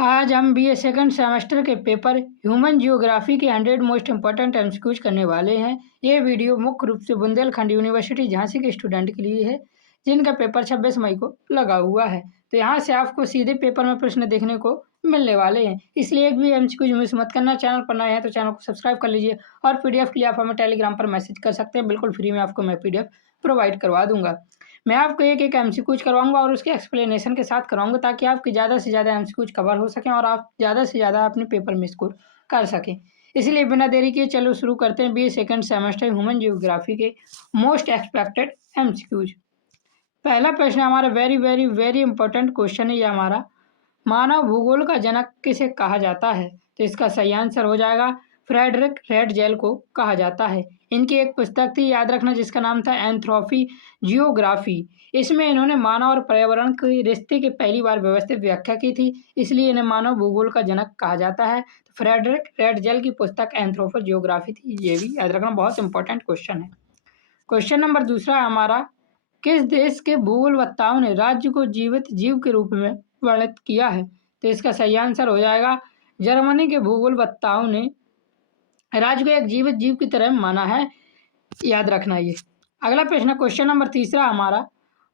आज हम BA second semester के पेपर ह्यूमन जियोग्राफी के 100 मोस्ट इम्पॉर्टेंट एमसीक्यूज करने वाले हैं। ये वीडियो मुख्य रूप से बुंदेलखंड यूनिवर्सिटी झांसी के स्टूडेंट के लिए है जिनका पेपर 26 मई को लगा हुआ है। तो यहाँ से आपको सीधे पेपर में प्रश्न देखने को मिलने वाले हैं, इसलिए एक भी एमसीक्यूज मिस मत करना। चैनल पर नए हैं तो चैनल को सब्सक्राइब कर लीजिए और पीडीएफ के लिए आप हमें टेलीग्राम पर मैसेज कर सकते हैं। बिल्कुल फ्री में आपको मैं पीडीएफ प्रोवाइड करवा दूंगा। मैं आपको एक एक एमसीक्यूज करवाऊंगा और उसके एक्सप्लेनेशन के साथ कराऊंगा ताकि आपकी ज़्यादा से ज़्यादा एमसीक्यूज कवर हो सकें और आप ज़्यादा से ज़्यादा अपने पेपर में स्कोर कर सकें। इसलिए बिना देरी किए चलो शुरू करते हैं BA second semester human geography के मोस्ट एक्सपेक्टेड एमसीक्यूज। पहला प्रश्न हमारा very very very important question है। ये हमारा मानव भूगोल का जनक किसे कहा जाता है? तो इसका सही आंसर हो जाएगा फ्रेडरिक रेडजेल को कहा जाता है। इनकी एक पुस्तक थी, याद रखना, जिसका नाम था एंथ्रोपी जियोग्राफी। इसमें इन्होंने मानव और पर्यावरण के रिश्ते की पहली बार व्यवस्थित व्याख्या की थी, इसलिए इन्हें मानव भूगोल का जनक कहा जाता है। तो फ्रेडरिक रेडजेल की पुस्तक एंथ्रोपी जियोग्राफी थी। ये भी याद रखना, बहुत इंपॉर्टेंट क्वेश्चन है। क्वेश्चन नंबर दूसरा हमारा, किस देश के भूगोलवेत्ताओं ने राज्य को जीवित जीव के रूप में वर्णित किया है? तो इसका सही आंसर हो जाएगा जर्मनी के भूगोलवेत्ताओं ने राज्य को एक जीवित जीव की तरह माना है। याद रखना ये। अगला प्रश्न, क्वेश्चन नंबर तीसरा हमारा,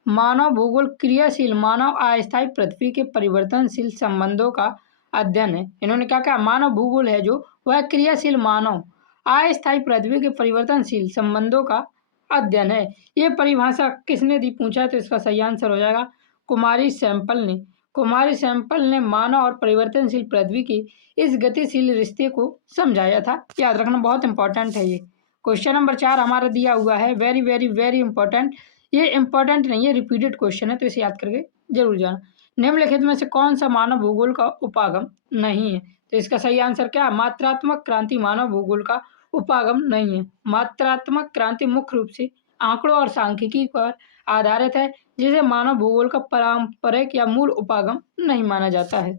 मानव भूगोल क्रियाशील मानव अस्थायी पृथ्वी के परिवर्तनशील संबंधों का अध्ययन है। इन्होंने क्या कहा? मानव भूगोल है जो वह क्रियाशील मानव अस्थायी पृथ्वी के परिवर्तनशील संबंधों का अध्ययन है। ये परिभाषा किसने दी पूछा? तो इसका सही आंसर हो जाएगा कुमारी सैंपल ने। कुमारी सैंपल ने मानव और परिवर्तनशील पृथ्वी की इस गतिशील रिश्ते को समझाया था। याद रखना, बहुत इंपॉर्टेंट है ये। क्वेश्चन नंबर 4 हमारा दिया हुआ है, वेरी वेरी वेरी इंपॉर्टेंट। ये इंपॉर्टेंट नहीं है, रिपीटेड क्वेश्चन है, तो इसे याद करके जरूर जाना। निम्नलिखित में से कौन सा मानव भूगोल का उपागम नहीं है? तो इसका सही आंसर क्या है? मात्रात्मक क्रांति मानव भूगोल का उपागम नहीं है। मात्रात्मक क्रांति मुख्य रूप से आंकड़ों और सांख्यिकी पर आधारित है, जिसे मानव भूगोल का पारंपरिक या मूल उपागम नहीं माना जाता है।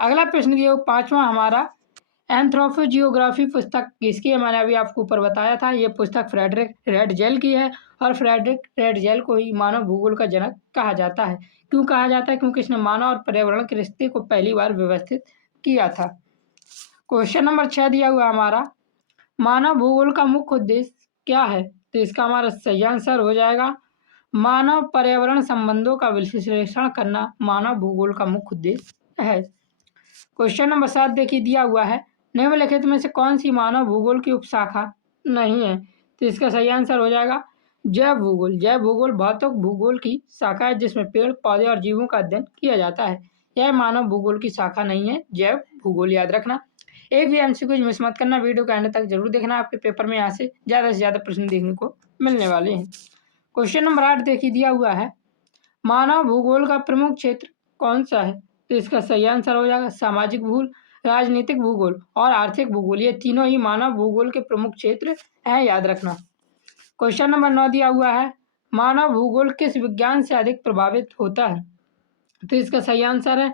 अगला प्रश्न दिया पांचवा हमारा, एंथ्रोपी जियोग्राफी पुस्तक किसकी है? मैंने अभी आपको ऊपर बताया था, ये पुस्तक फ्रेडरिक रेडजेल की है और फ्रेडरिक रेडजेल को ही मानव भूगोल का जनक कहा जाता है। क्यों कहा जाता है? क्योंकि इसने मानव और पर्यावरण के रिश्ते को पहली बार व्यवस्थित किया था। क्वेश्चन नंबर 6 दिया हुआ हमारा, मानव भूगोल का मुख्य उद्देश्य क्या है? तो इसका हमारा सही आंसर हो जाएगा मानव पर्यावरण संबंधों का विश्लेषण करना मानव भूगोल का मुख्य उद्देश्य है। क्वेश्चन नंबर 7 देखिए दिया हुआ है, निम्नलिखित में से कौन सी मानव भूगोल की उपशाखा नहीं है? तो इसका सही आंसर हो जाएगा जैव भूगोल। जैव भूगोल भौतिक भूगोल की शाखा है, जिसमें पेड़ पौधे और जीवों का अध्ययन किया जाता है। यह मानव भूगोल की शाखा नहीं है, जैव भूगोल। याद रखना, एक भी एमसीक्यू मिस मत करना, वीडियो के एंड तक जरूर देखना। आपके पेपर में यहाँ से ज़्यादा प्रश्न देखने को मिलने वाले हैं। क्वेश्चन नंबर 8 देखिए दिया हुआ है, मानव भूगोल का प्रमुख क्षेत्र कौन सा है? तो इसका सही आंसर हो जाएगा सामाजिक भूगोल, राजनीतिक भूगोल और आर्थिक भूगोल। ये तीनों ही मानव भूगोल के प्रमुख क्षेत्र हैं। याद रखना। क्वेश्चन नंबर 9 दिया हुआ है, मानव भूगोल किस विज्ञान से अधिक प्रभावित होता है? तो इसका सही आंसर है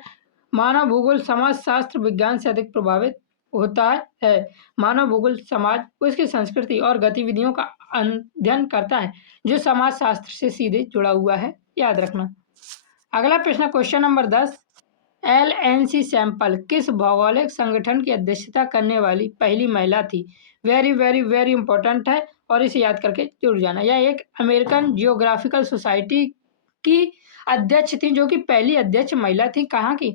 मानव भूगोल समाजशास्त्र विज्ञान से अधिक प्रभावित होता है। मानव भूगोल समाज, उसकी संस्कृति और गतिविधियों का अध्ययन करता है, जो समाजशास्त्र से सीधे जुड़ा हुआ है। याद रखना। अगला प्रश्न, क्वेश्चन नंबर 10, एलएनसी सैंपल किस भौगोलिक संगठन की अध्यक्षता करने वाली पहली महिला थी? वेरी वेरी वेरी इंपॉर्टेंट है और इसे याद करके जुड़ जाना। यह एक अमेरिकन जियोग्राफिकल सोसाइटी की अध्यक्ष थी, जो कि पहली अध्यक्ष महिला थी। कहाँ की?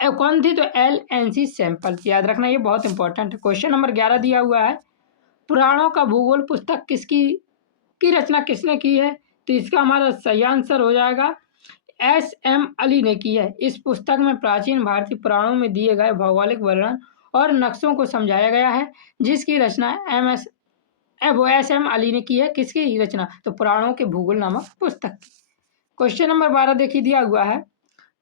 कौन थी? तो एलएनसी सैंपल। याद रखना, ये बहुत इंपॉर्टेंट है। क्वेश्चन नंबर 11 दिया हुआ है, पुराणों का भूगोल पुस्तक की रचना किसने की है? तो इसका हमारा सही आंसर हो जाएगा एस.एम. अली ने की है। इस पुस्तक में प्राचीन भारतीय पुराणों में दिए गए भौगोलिक वर्णन और नक्शों को समझाया गया है, जिसकी रचना एस.एम. अली ने की है। किसकी रचना? तो पुराणों के भूगोल नामक पुस्तक। क्वेश्चन नंबर 12 देखिए दिया हुआ है,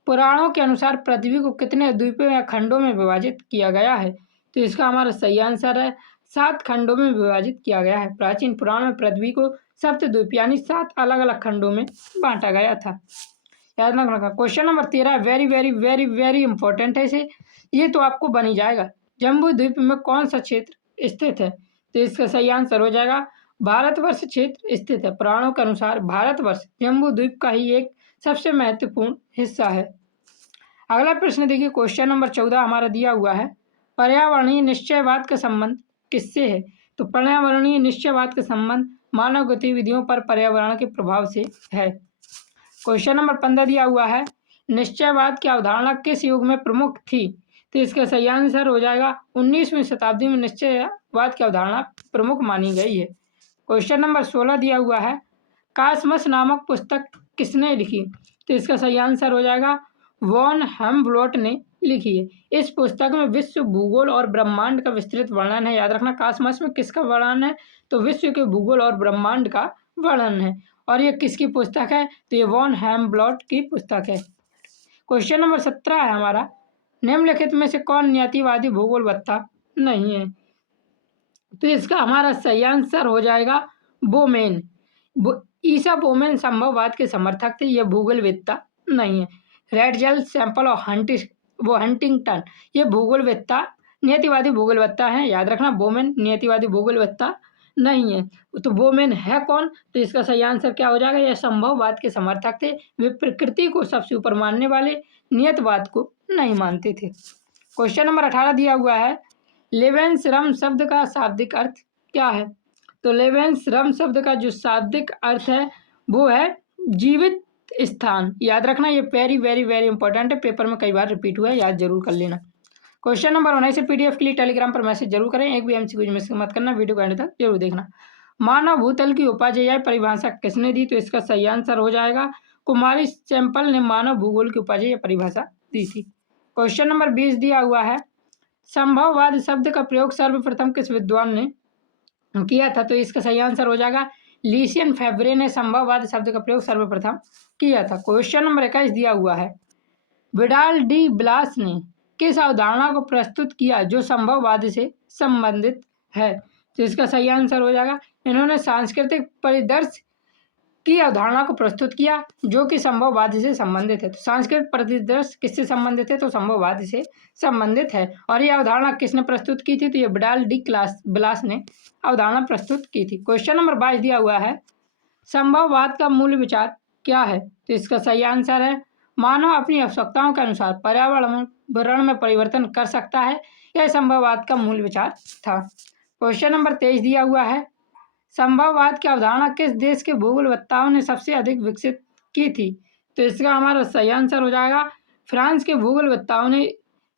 पुराणों के अनुसार पृथ्वी को कितने द्वीपों या खंडों में विभाजित किया गया है? तो इसका हमारा सही आंसर है 7 खंडों में विभाजित किया गया है। प्राचीन पुराण में पृथ्वी को सप्तद्वीप यानी 7 अलग अलग खंडों में बांटा गया था। याद रखना। Question number 13 very very very very important है, इसे ये तो आपको बन ही जाएगा। जम्बू द्वीप में कौन सा क्षेत्र स्थित है? तो इसका सही आंसर हो जाएगा भारतवर्ष क्षेत्र स्थित है। पुराणों के अनुसार भारतवर्ष जम्बू द्वीप का ही एक सबसे महत्वपूर्ण हिस्सा है। अगला प्रश्न देखिए, क्वेश्चन नंबर 14 हमारा दिया हुआ है, पर्यावरणीय निश्चयवाद का संबंध किससे है? तो पर्यावरणीय निश्चयवाद का संबंध मानव गतिविधियों पर पर्यावरण के प्रभाव से है। क्वेश्चन नंबर 15 दिया हुआ है, निश्चयवाद की अवधारणा किस युग में प्रमुख थी? तो इसका सही आंसर हो जाएगा 19वीं शताब्दी में निश्चयवाद की अवधारणा प्रमुख मानी गई है। क्वेश्चन नंबर 16 दिया हुआ है, कास्मस नामक पुस्तक किसने लिखी? तो इसका सही आंसर हो जाएगा वॉन हेम्ब्लोट ने लिखी है। इस पुस्तक में विश्व भूगोल और ब्रह्मांड का विस्तृत वर्णन है। याद रखना, कास्मस में किसका वर्णन है? तो विश्व के भूगोल और ब्रह्मांड का वर्णन है। और ये किसकी पुस्तक है? तो ये वॉन हेम्ब्लोट की पुस्तक है। क्वेश्चन नंबर 17 है हमारा, निम्नलिखित में से कौन नियतिवादी भूगोलवेत्ता नहीं है? तो इसका हमारा सही आंसर हो जाएगा बोमेन। ईसा बोमेन संभववाद के समर्थक थे, ये भूगोलवेत्ता नहीं है। रेडजेल, सैंपल और हंटिंगटन ये भूगोलवेत्ता नियतिवादी भूगोलवेत्ता हैं। याद रखना, बोमेन नियतिवादी भूगोलवेत्ता नहीं है। तो बोमेन है कौन? तो इसका सही आंसर क्या हो जाएगा? यह संभववाद के समर्थक थे। वे प्रकृति को सबसे ऊपर मानने वाले, नियतवाद को नहीं मानते थे। क्वेश्चन नंबर 18 दिया हुआ है, लेवेंसरम शब्द का शाब्दिक अर्थ क्या है? तो लेवेंसरम शब्द का जो शाब्दिक अर्थ है वो है जीवित स्थान। याद रखना, ये वेरी वेरी वेरी इंपॉर्टेंट है, पेपर में कई बार रिपीट हुआ है, याद जरूर कर लेना। क्वेश्चन नंबर 19 से पीडीएफ के लिए टेलीग्राम पर मैसेज जरूर करें, एक भी एमसीक्यू मिस मत करना, वीडियो को एंड तक जरूर देखना। मानव भूतल की उपाध्याय परिभाषा किसने दी? तो इसका सही आंसर हो जाएगा कुमारी सैंपल ने मानव भूगोल की उपाध्याय परिभाषा दी थी। क्वेश्चन नंबर 20 दिया हुआ है, संभववाद शब्द का प्रयोग सर्वप्रथम किस विद्वान ने किया था? तो इसका सही आंसर हो जाएगा लीसियन फेब्रे ने संभववाद शब्द का प्रयोग सर्वप्रथम किया था। क्वेश्चन नंबर 21 दिया हुआ है, विडाल डी ब्लास ने किस अवधारणा को प्रस्तुत किया जो संभववाद से संबंधित है? तो इसका सही आंसर हो जाएगा, इन्होंने सांस्कृतिक परिदर्श की अवधारणा को प्रस्तुत किया जो कि संभववाद से संबंधित है। तो सांस्कृतिक परिदर्श किससे संबंधित है? तो संभववाद से संबंधित है। और यह अवधारणा किसने प्रस्तुत की थी? तो ये विडाल डी ब्लास ने अवधारणा प्रस्तुत की थी। क्वेश्चन नंबर 22 दिया हुआ है, संभववाद का मूल विचार क्या है? तो इसका सही आंसर है, मानव अपनी आवश्यकताओं के अनुसार पर्यावरण में परिवर्तन कर सकता है, यह संभववाद का मूल विचार था। क्वेश्चन नंबर 23 दिया हुआ है, संभववाद की अवधारणा किस देश के भूगोलवेत्ताओं ने सबसे अधिक विकसित की थी? तो इसका हमारा सही आंसर हो जाएगा, फ्रांस के भूगोलवेत्ताओं ने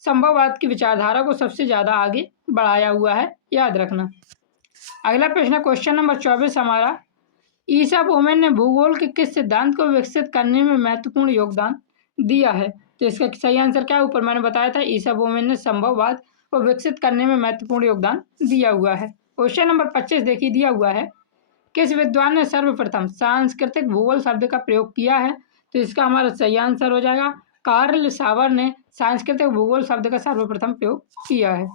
संभववाद की विचारधारा को सबसे ज़्यादा आगे बढ़ाया हुआ है, याद रखना। अगला प्रश्न क्वेश्चन नंबर 24 हमारा, ईसा बोमेन ने भूगोल के किस सिद्धांत को विकसित करने में महत्वपूर्ण योगदान दिया है? तो इसका सही आंसर क्या है? ऊपर मैंने बताया था, ईसा बोमेन ने संभववाद को विकसित करने में महत्वपूर्ण योगदान दिया हुआ है। क्वेश्चन नंबर 25 देखिए, दिया हुआ है, किस विद्वान ने सर्वप्रथम सांस्कृतिक भूगोल शब्द का प्रयोग किया है? तो इसका हमारा सही आंसर हो जाएगा, कार्ल सावर ने सांस्कृतिक भूगोल शब्द का सर्वप्रथम प्रयोग किया है।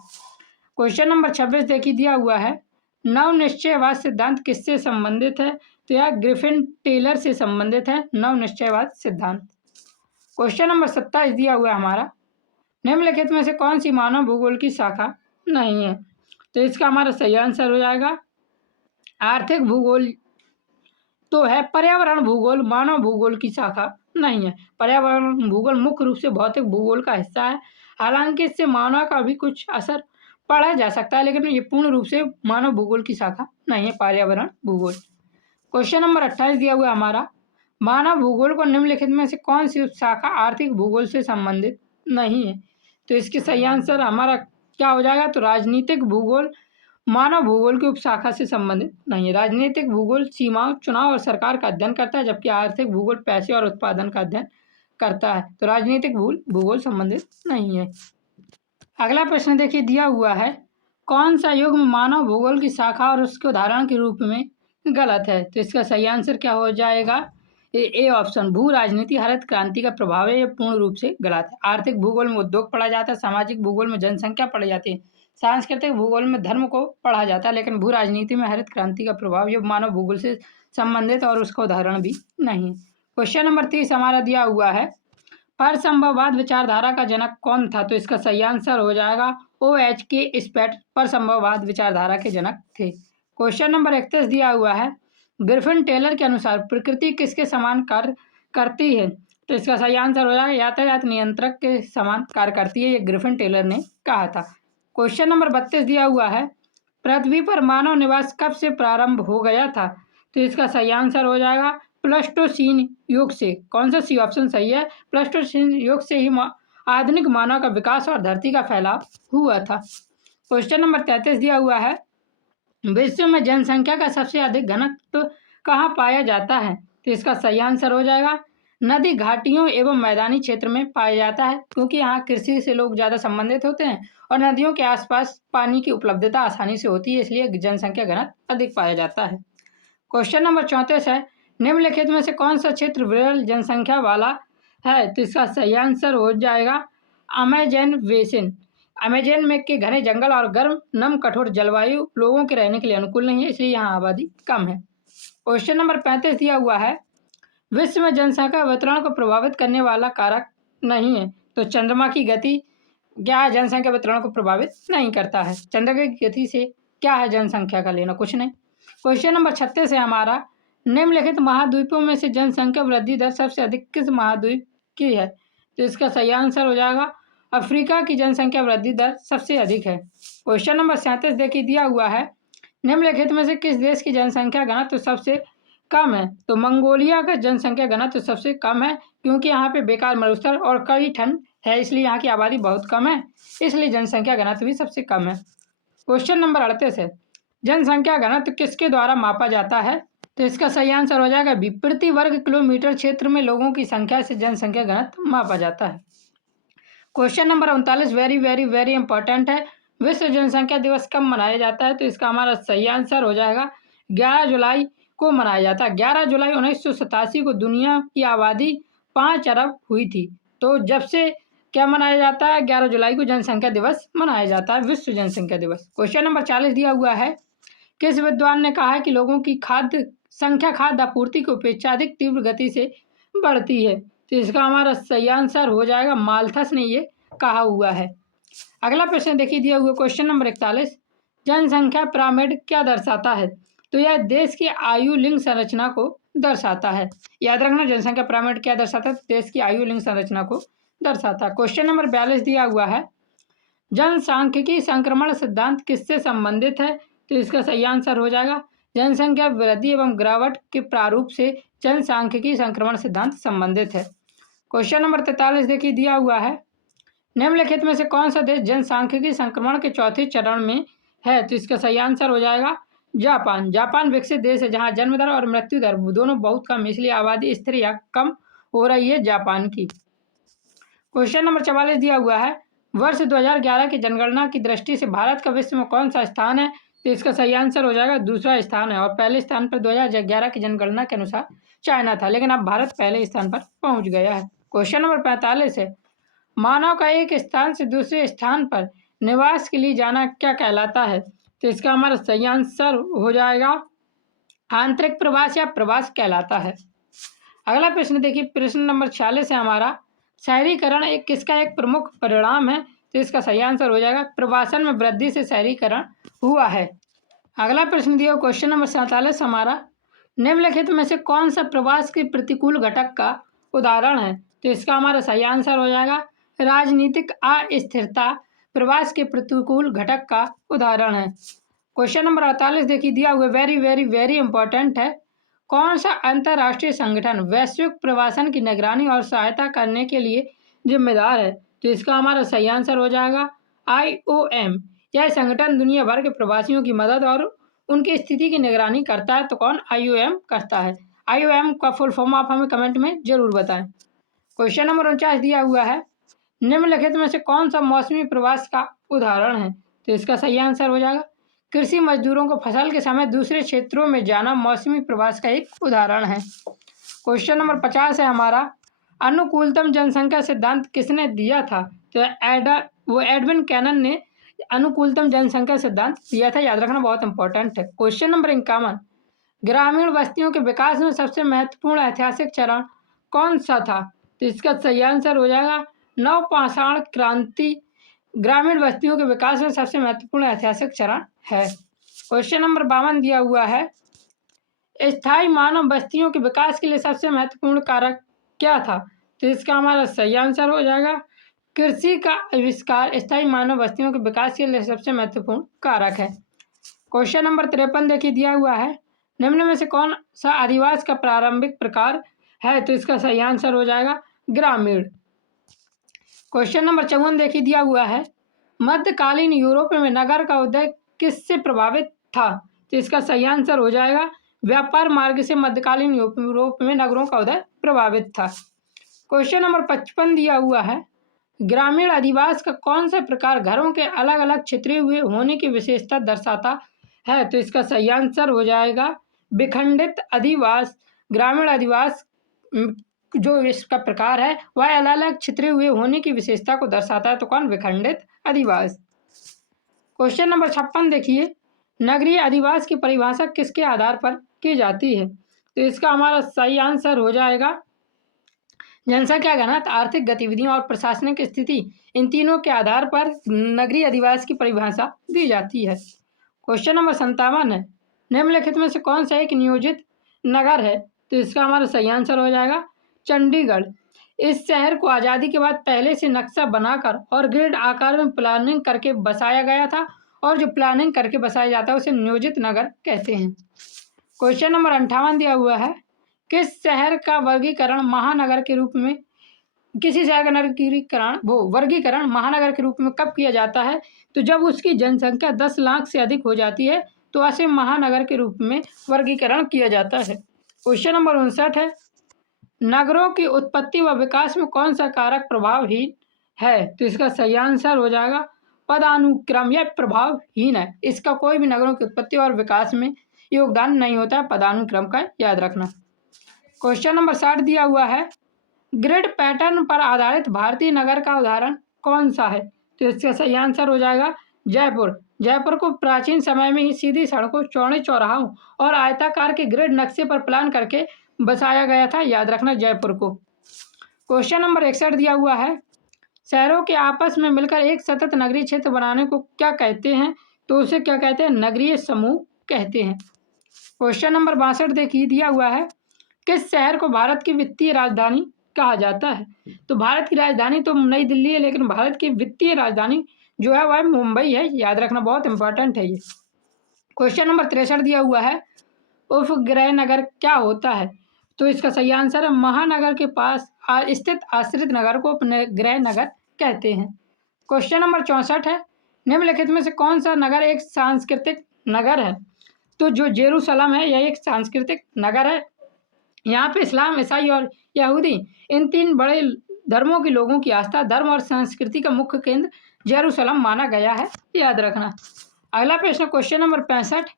क्वेश्चन नंबर 26 देखिए, दिया हुआ है, नव निश्चयवाद सिद्धांत किससे संबंधित है? तो यह ग्रिफिन टेलर से संबंधित है, नव निश्चयवाद सिद्धांत। क्वेश्चन नंबर 27 दिया हुआ है हमारा, निम्नलिखित में से कौन सी मानव भूगोल की शाखा नहीं है? तो इसका हमारा सही आंसर हो जाएगा आर्थिक भूगोल तो है, पर्यावरण भूगोल मानव भूगोल की शाखा नहीं है। पर्यावरण भूगोल मुख्य रूप से भौतिक भूगोल का हिस्सा है, हालांकि इससे मानव का भी कुछ असर पढ़ा जा सकता है, लेकिन ये पूर्ण रूप से मानव भूगोल की शाखा नहीं है, पर्यावरण भूगोल। क्वेश्चन नंबर 28 दिया हुआ है हमारा, मानव भूगोल को निम्नलिखित में से कौन सी उपशाखा आर्थिक भूगोल से संबंधित नहीं है? तो इसके सही आंसर हमारा क्या हो जाएगा? तो राजनीतिक भूगोल मानव भूगोल की उपशाखा से संबंधित नहीं है। राजनीतिक भूगोल सीमाओं, चुनाव और सरकार का अध्ययन करता है, जबकि आर्थिक भूगोल पैसे और उत्पादन का अध्ययन करता है। तो राजनीतिक भूगोल संबंधित नहीं है। अगला प्रश्न देखिए, दिया हुआ है, कौन सा युग्म मानव भूगोल की शाखा और उसके उदाहरण के रूप में गलत है? तो इसका सही आंसर क्या हो जाएगा? ए ऑप्शन, भू राजनीति हरित क्रांति का प्रभाव है, ये पूर्ण रूप से गलत है। आर्थिक भूगोल में उद्योग पढ़ा जाता है, सामाजिक भूगोल में जनसंख्या पढ़ी जाती है, सांस्कृतिक भूगोल में धर्म को पढ़ा जाता है, लेकिन भू राजनीति में हरित क्रांति का प्रभाव ये मानव भूगोल से संबंधित और उसका उदाहरण भी नहीं है। क्वेश्चन नंबर 30 हमारा दिया हुआ है, परसंभववाद विचारधारा का जनक कौन था? तो इसका सही आंसर हो जाएगा OH स्पेट परसंभववाद विचारधारा के जनक थे। क्वेश्चन नंबर 31 दिया हुआ है, ग्रिफिन टेलर के अनुसार प्रकृति किसके समान कार्य करती है? तो इसका सही आंसर हो जाएगा यातायात नियंत्रक के समान कार्य करती है, ये ग्रिफिन टेलर ने कहा था। क्वेश्चन नंबर 32 दिया हुआ है, पृथ्वी पर मानव निवास कब से प्रारंभ हो गया था? तो इसका सही आंसर हो जाएगा प्लेस्टोसीन युग से। कौन सा सी ऑप्शन सही है? प्लेस्टोसीन युग से ही आधुनिक मानव का विकास और धरती का फैलाव हुआ था। क्वेश्चन नंबर 33 दिया हुआ है, विश्व में जनसंख्या का सबसे अधिक घनत्व कहाँ पाया जाता है? तो इसका सही आंसर हो जाएगा नदी घाटियों एवं मैदानी क्षेत्र में पाया जाता है, क्योंकि यहाँ कृषि से लोग ज़्यादा संबंधित होते हैं और नदियों के आसपास पानी की उपलब्धता आसानी से होती है, इसलिए जनसंख्या घनत्व अधिक पाया जाता है। क्वेश्चन नंबर 34 है, निम्नलिखित में से कौन सा क्षेत्र विरल जनसंख्या वाला है? तो इसका सही आंसर हो जाएगा अमेजन बेसिन। अमेजन में के घने जंगल और गर्म नम कठोर जलवायु लोगों के रहने के लिए अनुकूल नहीं है, इसलिए यहाँ आबादी कम है। क्वेश्चन नंबर 35 दिया हुआ है, विश्व में जनसंख्या वितरण को प्रभावित करने वाला कारक नहीं है। तो चंद्रमा की गति क्या है जनसंख्या वितरण को प्रभावित नहीं करता है? चंद्रमा की गति से क्या है जनसंख्या का लेना? कुछ नहीं। क्वेश्चन नंबर 36 है हमारा, निम्नलिखित महाद्वीपों में से जनसंख्या वृद्धि दर सबसे अधिक किस महाद्वीप की है? तो इसका सही आंसर हो जाएगा अफ्रीका की जनसंख्या वृद्धि दर सबसे अधिक है। क्वेश्चन नंबर 37 देखिए दिया हुआ है, निम्नलिखित में से किस देश की जनसंख्या घनत्व सबसे कम है? तो मंगोलिया का जनसंख्या घनत्व सबसे कम है, क्योंकि यहाँ पे बेकार मरुस्थल और कड़ी ठंड है, इसलिए यहाँ की आबादी बहुत कम है, इसलिए जनसंख्या घनत्व भी सबसे कम है। क्वेश्चन नंबर 38 है, जनसंख्या घनत्व किसके द्वारा मापा जाता है? तो इसका सही आंसर हो जाएगा प्रति वर्ग किलोमीटर क्षेत्र में लोगों की संख्या से जनसंख्या घनत्व मापा जाता है। Question number 39 very very very important है, विश्व जनसंख्या दिवस कब मनाया जाता है? तो इसका हमारा सही आंसर हो जाएगा 11 जुलाई को मनाया जाता है। 11 जुलाई 1987 को दुनिया की आबादी 5 अरब हुई थी, तो जब से क्या मनाया जाता है? 11 जुलाई को जनसंख्या दिवस मनाया जाता है, विश्व जनसंख्या दिवस। क्वेश्चन नंबर 40 दिया हुआ है, किस विद्वान ने कहा है कि लोगों की खाद्य आपूर्ति की अपेक्षा अधिक तीव्र गति से बढ़ती है? तो इसका हमारा सही आंसर हो जाएगा माल्थस ने ये कहा हुआ है। अगला प्रश्न देखिए दिया हुआ क्वेश्चन नंबर 41, जनसंख्या पिरामिड क्या दर्शाता है? तो यह देश की आयु लिंग संरचना को दर्शाता है। याद रखना, जनसंख्या पिरामिड क्या दर्शाता है? देश की आयु लिंग संरचना को दर्शाता है। क्वेश्चन नंबर 42 दिया हुआ है, जनसांख्यिकी संक्रमण सिद्धांत किससे संबंधित है? तो इसका सही आंसर हो जाएगा जनसंख्या वृद्धि एवं गिरावट के प्रारूप से जनसांख्यिकी संक्रमण सिद्धांत संबंधित है। क्वेश्चन नंबर 43 देखिए दिया हुआ है, निम्नलिखित में से कौन सा देश जनसांख्यिकी संक्रमण के चौथे चरण में है? तो इसका सही आंसर हो जाएगा जापान। जापान विकसित देश है जहां जन्म दर और मृत्यु दर दोनों बहुत कम, इसलिए आबादी स्थिर या कम हो रही है जापान की। क्वेश्चन नंबर 44 दिया हुआ है, वर्ष 2011 की जनगणना की दृष्टि से भारत का विश्व में कौन सा स्थान है? तो इसका सही आंसर हो जाएगा दूसरा स्थान है, और पहले स्थान पर 2011 की जनगणना के अनुसार चाइना था, लेकिन अब भारत पहले स्थान पर पहुंच गया है। क्वेश्चन नंबर 45 है, मानव का एक स्थान से दूसरे स्थान पर निवास के लिए जाना क्या कहलाता है? तो इसका हमारा सही आंसर हो जाएगा आंतरिक प्रवास या प्रवास कहलाता है। अगला प्रश्न देखिए, प्रश्न नंबर 46 है हमारा, शहरीकरण किसका एक प्रमुख परिणाम है? तो इसका सही आंसर हो जाएगा प्रवासन में वृद्धि से शहरीकरण हुआ है। अगला प्रश्न दिया क्वेश्चन नंबर 47 हमारा, निम्नलिखित में से कौन सा प्रवास के प्रतिकूल घटक का उदाहरण है? तो इसका हमारा सही आंसर हो जाएगा राजनीतिक अस्थिरता प्रवास के प्रतिकूल घटक का उदाहरण है। क्वेश्चन नंबर 48 देखिए दिया हुआ वेरी वेरी वेरी इंपॉर्टेंट है, कौन सा अंतर्राष्ट्रीय संगठन वैश्विक प्रवासन की निगरानी और सहायता करने के लिए जिम्मेदार है? तो इसका हमारा सही आंसर हो जाएगा IOM। यह संगठन दुनिया भर के प्रवासियों की मदद और उनकी स्थिति की निगरानी करता है। तो कौन? IOM करता है। IOM का फुल फॉर्म आप हमें कमेंट में जरूर बताएं। क्वेश्चन नंबर 49 दिया हुआ है, निम्नलिखित में से कौन सा मौसमी प्रवास का उदाहरण है? तो इसका सही आंसर हो जाएगा कृषि मजदूरों को फसल के समय दूसरे क्षेत्रों में जाना मौसमी प्रवास का एक उदाहरण है। क्वेश्चन नंबर 50 है हमारा, अनुकूलतम जनसंख्या सिद्धांत किसने दिया था? तो एडविन कैनन ने अनुकूलतम जनसंख्या सिद्धांत दिया था, याद रखना बहुत इंपॉर्टेंट है। क्वेश्चन नंबर 51, ग्रामीण बस्तियों के विकास में सबसे महत्वपूर्ण ऐतिहासिक चरण कौन सा था? तो इसका सही आंसर हो जाएगा नवपाषाण क्रांति ग्रामीण बस्तियों के विकास में सबसे महत्वपूर्ण ऐतिहासिक चरण है। क्वेश्चन नंबर 52 दिया हुआ है, स्थायी मानव बस्तियों के विकास के लिए सबसे महत्वपूर्ण कारक क्या था? तो इसका हमारा सही आंसर हो जाएगा कृषि का आविष्कार स्थायी मानव बस्तियों के विकास के लिए सबसे महत्वपूर्ण कारक है। क्वेश्चन नंबर 53 देखिए दिया हुआ है, निम्न में से कौन सा आदिवास का प्रारंभिक प्रकार है? तो इसका सही आंसर हो जाएगा ग्रामीण। क्वेश्चन नंबर 54 देखिए दिया हुआ है, मध्यकालीन यूरोप में नगर का उदय किससे प्रभावित था? तो इसका सही आंसर हो जाएगा व्यापार मार्ग से मध्यकालीन यूरोप में नगरों का उदय प्रभावित था। क्वेश्चन नंबर 55 दिया हुआ है, ग्रामीण अधिवास का कौन सा प्रकार घरों के अलग अलग छितरे हुए होने की विशेषता दर्शाता है? तो इसका सही आंसर हो जाएगा विखंडित अधिवास। ग्रामीण अधिवास जो इसका प्रकार है वह अलग अलग छितरे हुए होने की विशेषता को दर्शाता है, तो कौन? विखंडित अधिवास। क्वेश्चन नंबर 56 देखिए, नगरीय अधिवास की परिभाषा किसके आधार पर की जाती है? तो इसका हमारा सही आंसर हो जाएगा जनसंख्या घनत्व, आर्थिक गतिविधियों और प्रशासनिक स्थिति, इन तीनों के आधार पर नगरीय अधिवास की परिभाषा दी जाती है। क्वेश्चन नंबर 57 है, निम्नलिखित में से कौन सा एक नियोजित नगर है? तो इसका हमारा सही आंसर हो जाएगा चंडीगढ़। इस शहर को आज़ादी के बाद पहले से नक्शा बनाकर और ग्रिड आकार में प्लानिंग करके बसाया गया था, और जो प्लानिंग करके बसाया जाता है उसे नियोजित नगर कहते हैं। क्वेश्चन नंबर 58 दिया हुआ है, किस शहर का वर्गीकरण महानगर के रूप में किसी शहर का वर्गीकरण महानगर के रूप में कब किया जाता है? तो जब उसकी जनसंख्या 10 लाख से अधिक हो जाती है तो उसे महानगर के रूप में वर्गीकरण किया जाता है। क्वेश्चन नंबर 59 है, नगरों की उत्पत्ति व विकास में कौन सा कारक प्रभावहीन है? तो इसका सही आंसर हो जाएगा पदानुक्रम। यह प्रभावहीन है, इसका कोई भी नगरों की उत्पत्ति और विकास में योगदान नहीं होता है, पदानुक्रम का याद रखना। क्वेश्चन नंबर 60 दिया हुआ है, ग्रिड पैटर्न पर आधारित भारतीय नगर का उदाहरण कौन सा है? तो इसका सही आंसर हो जाएगा जयपुर। जयपुर को प्राचीन समय में ही सीधी सड़कों, चौड़े चौराहों और आयताकार के ग्रिड नक्शे पर प्लान करके बसाया गया था, याद रखना जयपुर को। क्वेश्चन नंबर 61 दिया हुआ है, शहरों के आपस में मिलकर एक सतत नगरीय क्षेत्र बनाने को क्या कहते हैं? तो उसे क्या कहते हैं? नगरीय समूह कहते हैं। क्वेश्चन नंबर 62 देखिए दिया हुआ है, किस शहर को भारत की वित्तीय राजधानी कहा जाता है? तो भारत की राजधानी तो नई दिल्ली है, लेकिन भारत की वित्तीय राजधानी जो है वह मुंबई है, याद रखना, बहुत इंपॉर्टेंट है ये। क्वेश्चन नंबर 63 दिया हुआ है, उपग्रह नगर क्या होता है? तो इसका सही आंसर है महानगर के पास स्थित आश्रित नगर को उपग्रह नगर कहते हैं। क्वेश्चन नंबर 64 है, निम्नलिखित में से कौन सा नगर एक सांस्कृतिक नगर है? तो जो जेरूसलम है यह एक सांस्कृतिक नगर है। यहाँ पे इस्लाम, ईसाई और यहूदी, इन तीन बड़े धर्मों के लोगों की आस्था, धर्म और संस्कृति का मुख्य केंद्र जेरूसलम माना गया है, याद रखना। अगला प्रश्न क्वेश्चन नंबर 65,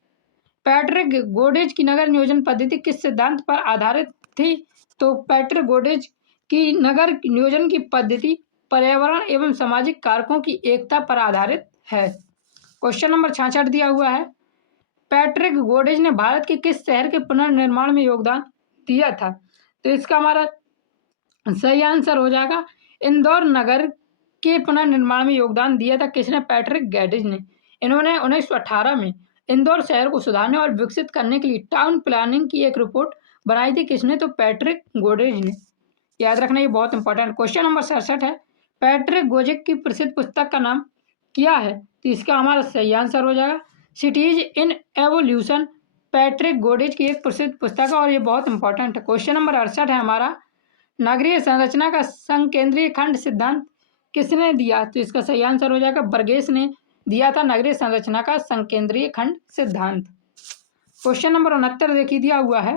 पैट्रिक गोडेज की नगर नियोजन पद्धति किस सिद्धांत पर आधारित थी? तो पैट्रिक गोडेज की नगर नियोजन की पद्धति पर्यावरण एवं सामाजिक कारकों की एकता पर आधारित है। क्वेश्चन नंबर 66 दिया हुआ है, पैट्रिक गोडेज ने भारत के किस शहर के पुनर्निर्माण में योगदान दिया था? तो इसका हमारा सही आंसर हो जाएगा इंदौर नगर के पुनर्निर्माण में योगदान दिया था। किसने? पैट्रिक गोडेज ने। इन्होंने 1918 में इंदौर शहर को सुधारने और विकसित करने के लिए टाउन प्लानिंग की एक रिपोर्ट बनाई थी। किसने? तो पैट्रिक गोडेज ने, याद रखना, ये बहुत इंपॉर्टेंट। क्वेश्चन नंबर 67 है, पैट्रिक गोडेज की प्रसिद्ध पुस्तक का नाम क्या है? तो इसका हमारा सही आंसर हो जाएगा सिटीज इन एवोल्यूशन। पैट्रिक गोडेज की एक प्रसिद्ध पुस्तक है और ये बहुत इंपॉर्टेंट है। क्वेश्चन नंबर 68 है हमारा, नगरीय संरचना का संकेंद्रीय खंड सिद्धांत किसने दिया? तो इसका सही आंसर हो जाएगा बर्गेस ने दिया था नगरीय संरचना का संकेंद्रीय खंड सिद्धांत। क्वेश्चन नंबर 69 देखिए दिया हुआ है,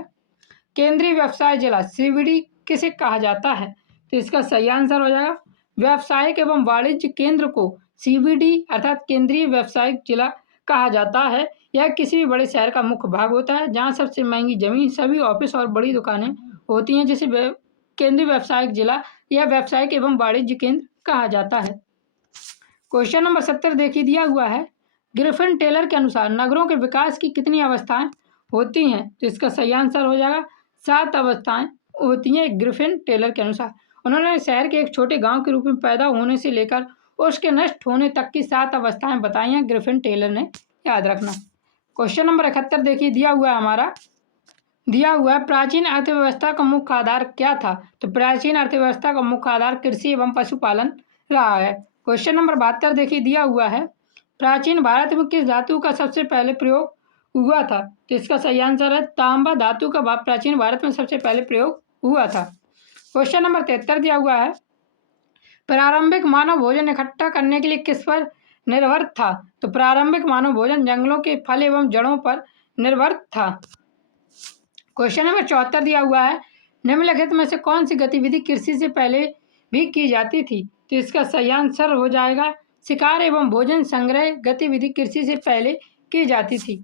केंद्रीय व्यवसाय जिला सीबीडी किसे कहा जाता है? तो इसका सही आंसर हो जाएगा व्यावसायिक एवं वाणिज्य केंद्र को सीबीडी अर्थात केंद्रीय व्यवसायिक जिला कहा जाता है। यह किसी भी बड़े शहर का मुख्य भाग होता है जहां सबसे महंगी जमीन, सभी ऑफिस और बड़ी दुकानें होती हैं, जिसे केंद्रीय व्यवसायिक जिला या व्यावसायिक एवं वाणिज्य केंद्र कहा जाता है। क्वेश्चन नंबर 70 देखिए दिया हुआ है, ग्रिफिन टेलर के अनुसार नगरों के विकास की कितनी अवस्थाएं होती हैं? तो इसका सही आंसर हो जाएगा 7 अवस्थाएं होती हैं ग्रिफिन टेलर के अनुसार। उन्होंने शहर के एक छोटे गांव के रूप में पैदा होने से लेकर उसके नष्ट होने तक की 7 अवस्थाएं बताई हैं ग्रिफिन टेलर ने, याद रखना। क्वेश्चन नंबर 71 देखिए दिया हुआ है हमारा, दिया हुआ है प्राचीन अर्थव्यवस्था का मुख्य आधार क्या था? तो प्राचीन अर्थव्यवस्था का मुख्य आधार कृषि एवं पशुपालन रहा है। क्वेश्चन नंबर 72 देखिए दिया हुआ है प्राचीन भारत में किस धातु का सबसे पहले प्रयोग हुआ था? तो इसका सही आंसर है तांबा धातु का प्राचीन भारत में सबसे पहले प्रयोग हुआ था। क्वेश्चन नंबर 73 दिया हुआ है प्रारंभिक मानव भोजन इकट्ठा करने के लिए किस पर निर्भर था? तो प्रारंभिक मानव भोजन जंगलों के फल एवं जड़ों पर निर्भर था। क्वेश्चन नंबर 74 दिया हुआ है निम्नलिखित में से कौन सी गतिविधि कृषि से पहले भी की जाती थी? तो इसका सही आंसर हो जाएगा शिकार एवं भोजन संग्रह गतिविधि कृषि से पहले की जाती थी।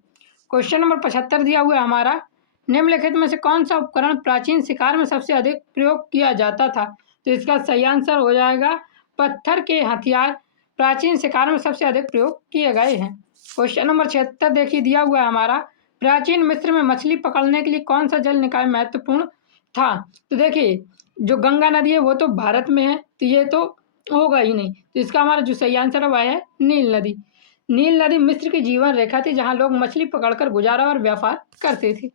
क्वेश्चन नंबर 75 दिया हुआ है हमारा निम्नलिखित में से कौन सा उपकरण प्राचीन शिकार में सबसे अधिक प्रयोग किया जाता था? तो इसका सही आंसर हो जाएगा पत्थर के हथियार प्राचीन शिकार में सबसे अधिक प्रयोग किए गए हैं। क्वेश्चन नंबर 76 देखिए दिया हुआ है हमारा प्राचीन मिस्र में मछली पकड़ने के लिए कौन सा जल निकाय महत्वपूर्ण था? तो देखिए जो गंगा नदी है वो तो भारत में है, तो ये तो होगा ही नहीं, तो इसका हमारा जो सही आंसर है वह है नील नदी। नील नदी मिस्र की जीवन रेखा थी जहाँ लोग मछली पकड़कर गुजारा और व्यापार करते थे।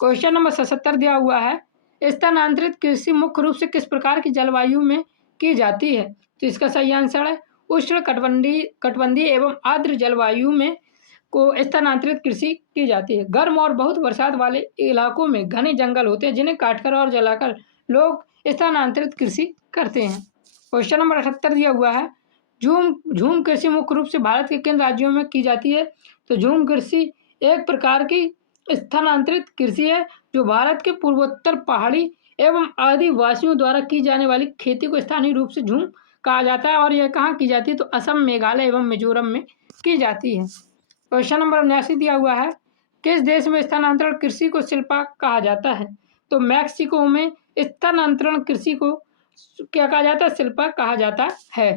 क्वेश्चन नंबर 77 दिया हुआ है स्थानांतरित कृषि मुख्य रूप से किस प्रकार की जलवायु में की जाती है? तो इसका सही आंसर है उष्ण कटिबंधीय एवं आर्द्र जलवायु में को स्थानांतरित कृषि की जाती है। गर्म और बहुत बरसात वाले इलाकों में घने जंगल होते हैं जिन्हें काटकर और जलाकर लोग स्थानांतरित कृषि करते हैं। क्वेश्चन नंबर 78 दिया हुआ है झूम कृषि मुख्य रूप से भारत के किन राज्यों में की जाती है? तो झूम कृषि एक प्रकार की स्थानांतरित कृषि है जो भारत के पूर्वोत्तर पहाड़ी एवं आदिवासियों द्वारा की जाने वाली खेती को स्थानीय रूप से झूम कहा जाता है और यह कहाँ की जाती है? तो असम मेघालय एवं मिजोरम में की जाती है। क्वेश्चन नंबर 79 दिया हुआ है किस देश में स्थानांतरण कृषि को शिल्पा कहा जाता है? तो मैक्सिको में स्थानांतरण कृषि को क्या कहा जाता है? शिल्पा कहा जाता है।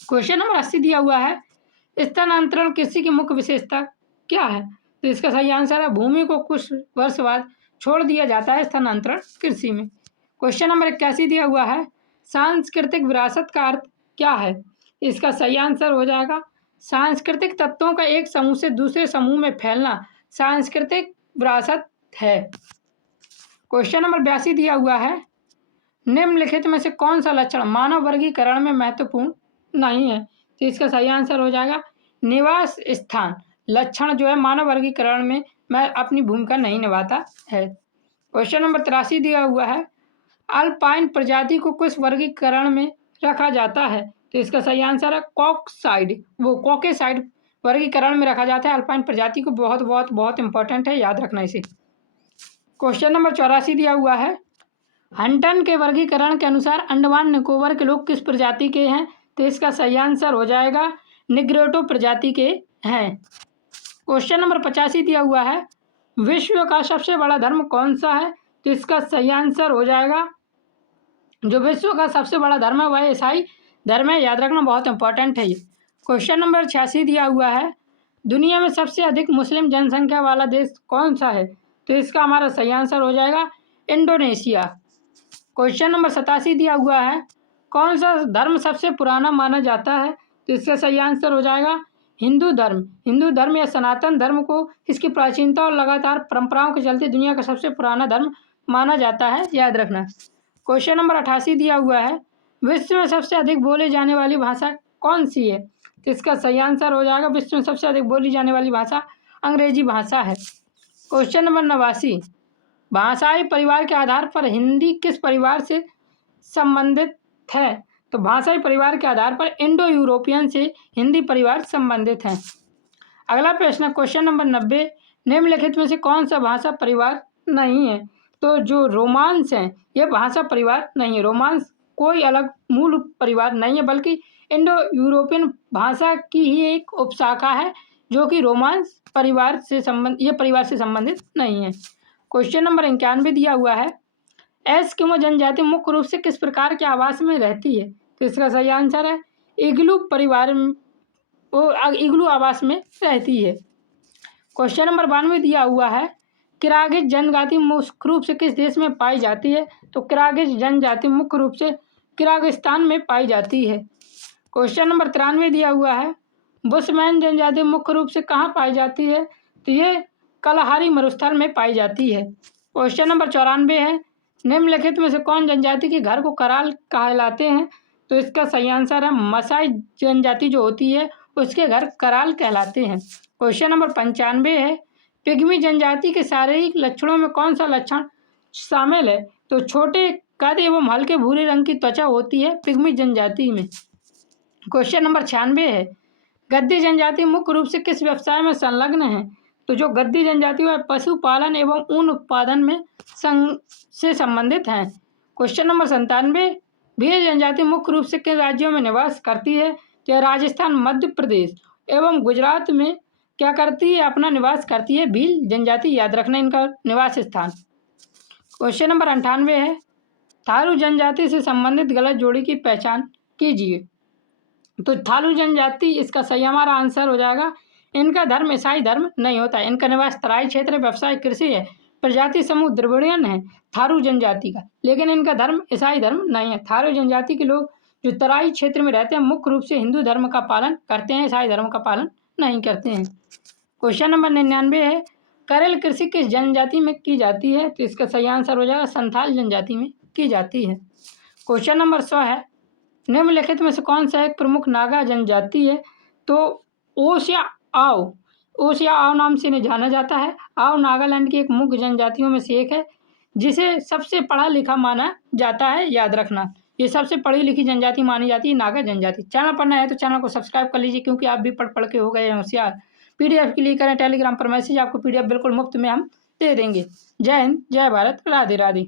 क्वेश्चन नंबर 80 दिया हुआ है स्थानांतरण कृषि की मुख्य विशेषता क्या है? तो इसका सही आंसर है भूमि को कुछ वर्ष बाद छोड़ दिया जाता है स्थानांतरण कृषि में। क्वेश्चन नंबर 81 दिया हुआ है सांस्कृतिक विरासत का अर्थ क्या है? इसका सही आंसर हो जाएगा सांस्कृतिक तत्वों का एक समूह से दूसरे समूह में फैलना सांस्कृतिक विरासत है। क्वेश्चन नंबर 82 दिया हुआ है निम्नलिखित में से कौन सा लक्षण मानव वर्गीकरण में महत्वपूर्ण नहीं है? तो इसका सही आंसर हो जाएगा निवास स्थान लक्षण जो है मानव वर्गीकरण में मैं अपनी भूमिका नहीं निभाता है। क्वेश्चन नंबर 83 दिया हुआ है अल्पाइन प्रजाति को किस वर्गीकरण में रखा जाता है? तो इसका सही आंसर है कॉकेसाइड वर्गीकरण में रखा जाता है अल्पाइन प्रजाति को। बहुत बहुत बहुत इंपॉर्टेंट है, याद रखना इसे। क्वेश्चन नंबर 84 दिया हुआ है हंटन के वर्गीकरण के अनुसार अंडमान निकोबार के लोग किस प्रजाति के हैं? तो इसका सही आंसर हो जाएगा निग्रोटो प्रजाति के हैं। क्वेश्चन नंबर 85 दिया हुआ है विश्व का सबसे बड़ा धर्म कौन सा है? तो इसका सही आंसर हो जाएगा जो विश्व का सबसे बड़ा धर्म है वह ईसाई धर्म है, याद रखना बहुत इंपॉर्टेंट है ये। क्वेश्चन नंबर 86 दिया हुआ है दुनिया में सबसे अधिक मुस्लिम जनसंख्या वाला देश कौन सा है? तो इसका हमारा सही आंसर हो जाएगा इंडोनेशिया। क्वेश्चन नंबर 87 दिया हुआ है कौन सा धर्म सबसे पुराना माना जाता है? तो इसका सही आंसर हो जाएगा हिंदू धर्म या सनातन धर्म को इसकी प्राचीनता और लगातार परंपराओं के चलते दुनिया का सबसे पुराना धर्म माना जाता है, याद रखना। क्वेश्चन नंबर 88 दिया हुआ है विश्व में सबसे अधिक बोले जाने वाली भाषा कौन सी है? तो इसका सही आंसर हो जाएगा विश्व में सबसे अधिक बोली जाने वाली भाषा अंग्रेजी भाषा है। क्वेश्चन नंबर 89 भाषाई परिवार के आधार पर हिंदी किस परिवार से संबंधित है? तो भाषाई परिवार के आधार पर इंडो यूरोपियन से हिंदी परिवार संबंधित है। अगला प्रश्न क्वेश्चन नंबर 90 निम्नलिखित में से कौन सा भाषा परिवार नहीं है? तो जो रोमांस है यह भाषा परिवार नहीं है, रोमांस कोई अलग मूल परिवार नहीं है बल्कि इंडो यूरोपियन भाषा की ही एक उपशाखा है जो कि रोमांस परिवार से संबंधित नहीं है। क्वेश्चन नंबर 91 दिया हुआ है एस्किमो जनजाति मुख्य रूप से किस प्रकार के आवास में रहती है? तो इसका सही आंसर है इग्लू आवास में रहती है। क्वेश्चन नंबर 92 दिया हुआ है किरागिज जनजाति मुख्य रूप से किस देश में पाई जाती है? तो किरागिज जनजाति मुख्य रूप से किर्गिस्तान में पाई जाती है। क्वेश्चन नंबर 93 दिया हुआ है बुशमैन जनजाति मुख्य रूप से कहाँ पाई जाती है? तो ये कलहारी मरुस्थल में पाई जाती है। क्वेश्चन नंबर 94 है, निम्नलिखित में से कौन जनजाति के घर को कराल कहलाते हैं? तो इसका सही आंसर है मसाई जनजाति जो होती है उसके घर कराल कहलाते हैं। क्वेश्चन नंबर 95 है, पिग्मी जनजाति के शारीरिक लक्षणों में कौन सा लक्षण शामिल है? तो छोटे कद एवं हल्के भूरे रंग की त्वचा होती है पिग्मी जनजाति में। क्वेश्चन नंबर 96 है, गद्दी जनजाति मुख्य रूप से किस व्यवसाय में संलग्न है? तो जो गद्दी जनजाति है पशुपालन एवं ऊन उत्पादन में से संबंधित हैं। क्वेश्चन नंबर 97, भील जनजाति मुख्य रूप से किन राज्यों में निवास करती है? तो राजस्थान, मध्य प्रदेश एवं गुजरात में क्या करती है? अपना निवास करती है भील जनजाति, याद रखना इनका निवास स्थान। क्वेश्चन नंबर 98 है, थारू जनजाति से संबंधित गलत जोड़ी की पहचान कीजिए। तो थारू जनजाति इसका सही हमारा आंसर हो जाएगा। इनका धर्म ईसाई धर्म नहीं होता है। इनका निवास तराई क्षेत्र, व्यवसाय कृषि है। प्रजाति समूह द्रविड़ियन है थारू जनजाति का, लेकिन इनका धर्म ईसाई धर्म नहीं है। थारू जनजाति के लोग जो तराई क्षेत्र में रहते हैं मुख्य रूप से हिंदू धर्म का पालन करते हैं, ईसाई धर्म का पालन नहीं करते हैं। क्वेश्चन नंबर 99 है, करेल कृषि किस जनजाति में की जाती है? तो इसका सही आंसर हो जाएगा संथाल जनजाति में की जाती है। क्वेश्चन नंबर 100 है, निम्नलिखित में से कौन सा एक प्रमुख नागा जनजाति है? तो ओस या आओ नाम से इन्हें जाना जाता है। आओ नागालैंड की एक मुख्य जनजातियों में से एक है जिसे सबसे पढ़ा लिखा माना जाता है, याद रखना। ये सबसे पढ़ी लिखी जनजाति मानी जाती है नागा जनजाति। चैनल पढ़ना है तो चैनल को सब्सक्राइब कर लीजिए, क्योंकि आप भी पढ़ के हो गए हैं होशियार। पीडीएफ के लिए करें टेलीग्राम पर मैसेज, आपको पीडीएफ बिल्कुल मुफ्त में हम दे देंगे। जय हिंद, जय भारत, राधे राधे।